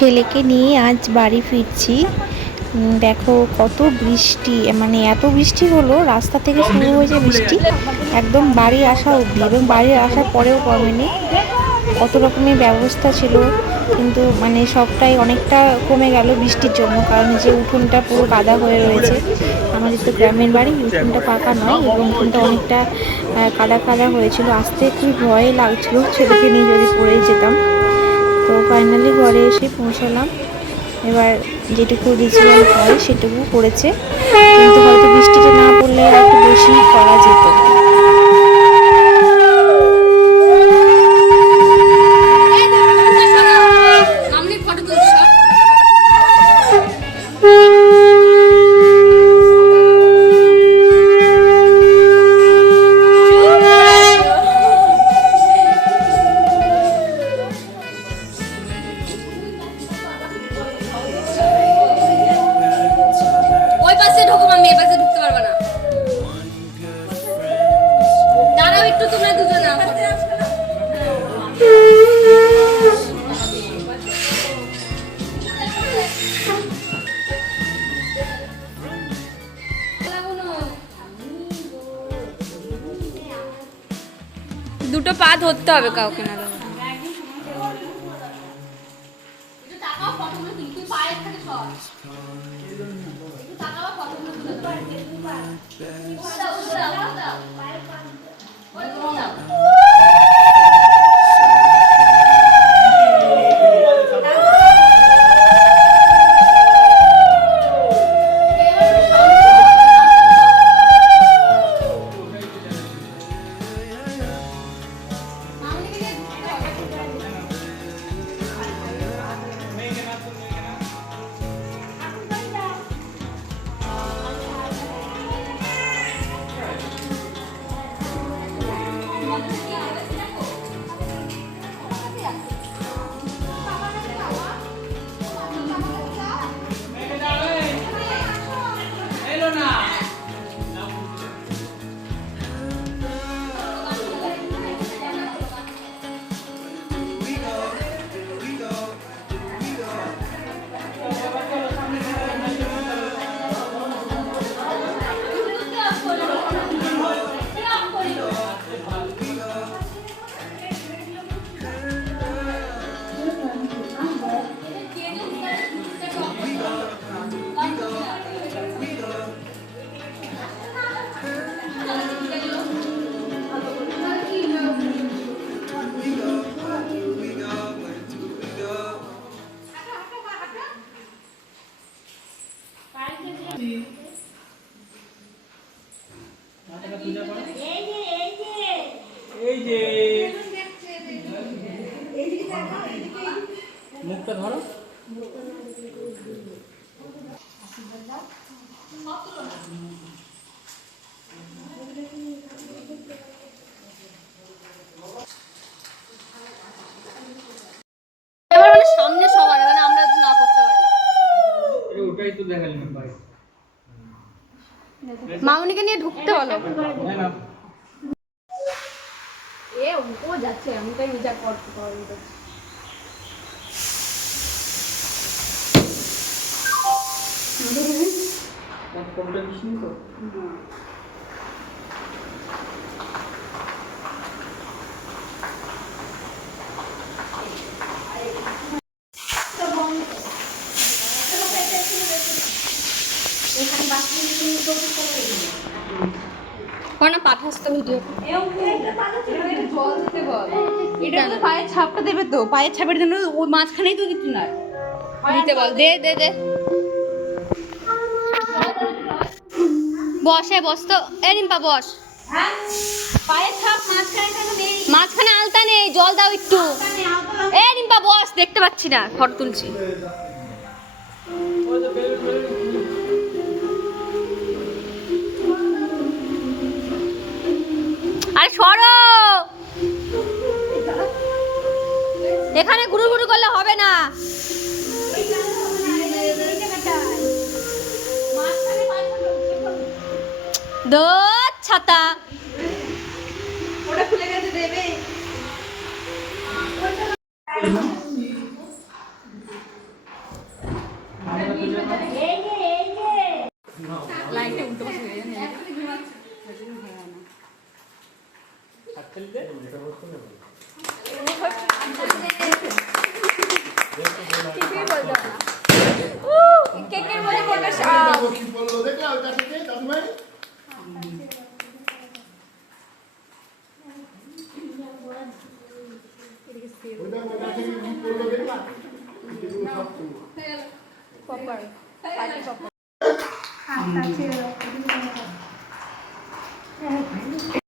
ছেলেকে নিয়ে আজ বাড়ি ফিরছি। দেখো কত বৃষ্টি মানে এত বৃষ্টি হলো, রাস্তা থেকে শুরু হয়েছে বৃষ্টি, একদম বাড়ি আসা অবধি এবং বাড়ি আসার পরেও কমেনি। কত রকমের ব্যবস্থা ছিল, কিন্তু মানে সবটাই অনেকটা কমে গেল বৃষ্টির জন্য, কারণ যে উঠোনটা পুরো কাদা হয়ে রয়েছে। আমাদের তো গ্রামের বাড়ি উঠোনটা পাকা নয় এবং উঠোনটা অনেকটা কাদা কাদা হয়েছিল। আসতে খুব ভয় লাগছিল ছেলেকে নিয়ে যদি পড়ে যেতাম। তো ফাইনালি ঘরে এসে পৌঁছালাম। এবার যেটুকু রিচুয়াল হয় সেটুকু করেছে। কিন্তু হয়তো বৃষ্টিটা না পড়লে একটু বেশি করা যেত। দুটো পা ধরতে হবে কাউকে না যে মুখটা ধরো। মানে সামনে সবার মানে আমরা না করতে পারি। ওটাই তো দেখালেন ভাই। মামনিকে নিয়ে ঢুকতে বলো। না না। এ ও যাচ্ছে আমি তাই নিজা পারি কোনটা দিসনি তো? কোন পাঠাস তো ভিডিও এটা তো পায়ের ছাপটা দেবে তো পায়ের ছাপের জন্য ওই মাঝখানেই তো দিতে না দিতে বল দে দে দে। বসে বস তো। এ রিম্পা বস। পায়ের ছাপ মাঝখানে মাঝখানে আলতা নেই জল দাও একটু। এ রিম্পা বস দেখতে পাচ্ছি না ফটো তুলছি। দোদ ছাতা। ওটা ওটা ওটা থেকে